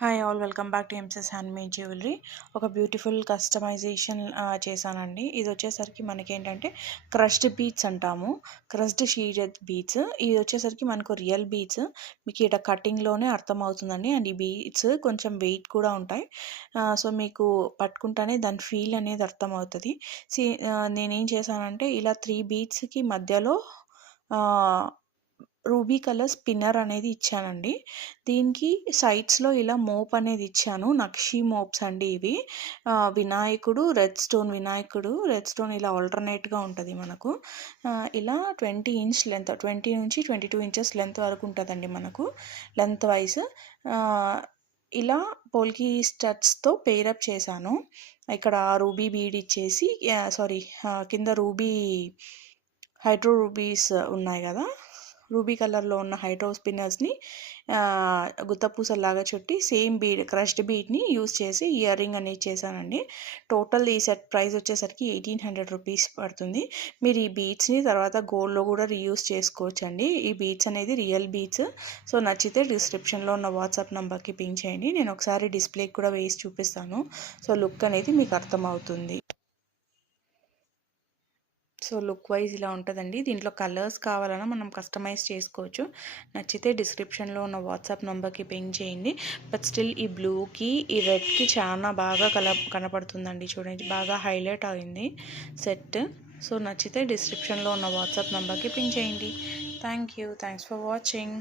Hi all welcome back to MS handmade jewellery. ఒక beautiful customisation చేశానండి. ఇది వచ్చేసరికి మనకేంటంటే క్రష్డ్ బీడ్స్ అంటాము. Crushed shaded beads. ఇది వచ్చేసరికి మనకు రియల్ బీడ్స్. మీకు ఇక్కడ కటింగ్లోనే అర్థమవుతుందండి. అండ్ ఈ బీడ్స్ కొంచెం వెయిట్ కూడా ఉంటాయి. సో మీకు పట్టుకుంటానే దాని ఫీల్ అనేది అర్థమవుతుంది. నేనేం చేశానంటే ఇలా 3 బీడ్స్కి మధ్యలో రూబీ కలర్ స్పిన్నర్ అనేది ఇచ్చానండి. దీనికి సైడ్స్లో ఇలా మోప్ అనేది ఇచ్చాను. నక్షి మోప్స్ అండి ఇవి. వినాయకుడు రెడ్ స్టోన్ ఇలా ఆల్టర్నేట్గా ఉంటుంది మనకు. ఇలా 20 ఇంచ్ లెంత్, 20 నుంచి 22 ఇంచెస్ లెంత్ వరకు ఉంటుందండి మనకు లెంత్ వైజ్. ఇలా పోల్కి స్టడ్స్తో పేరప్ చేశాను. ఇక్కడ రూబీ బీడ్ ఇచ్చేసి కింద రూబీ హైడ్రో రూబీస్ ఉన్నాయి కదా, రూబీ కలర్లో ఉన్న హైడ్రో స్పిన్నర్స్ని గుత్తపూసలాగా చుట్టి సేమ్ బీడ్ క్రష్డ్ బీడ్ని యూస్ చేసి ఇయర్ రింగ్ అనేది చేశానండి. టోటల్ ఈ సెట్ ప్రైస్ వచ్చేసరికి 1800 రూపీస్ పడుతుంది. మీరు ఈ బీడ్స్ని తర్వాత గోల్డ్లో కూడా రీయూస్ చేసుకోవచ్చు అండి. ఈ బీడ్స్ అనేది రియల్ బీడ్స్. సో నచ్చితే డిస్క్రిప్షన్లో ఉన్న వాట్సాప్ నెంబర్కి పింక్ చేయండి. నేను ఒకసారి డిస్ప్లేకి కూడా వేసి చూపిస్తాను. సో లుక్ అనేది మీకు అర్థమవుతుంది. సో లుక్ వైజ్ ఇలా ఉంటుందండి. దీంట్లో కలర్స్ కావాలన్నా మనం కస్టమైజ్ చేసుకోవచ్చు. నచ్చితే డిస్క్రిప్షన్లో ఉన్న వాట్సాప్ నెంబర్కి పింక్ చేయండి. బట్ స్టిల్ ఈ బ్లూకి ఈ రెడ్కి చాలా బాగా కనపడుతుందండి. చూడండి, బాగా హైలైట్ అయింది సెట్. సో నచ్చితే డిస్క్రిప్షన్లో ఉన్న వాట్సాప్ నెంబర్కి పింక్ చేయండి. Thanks for watching.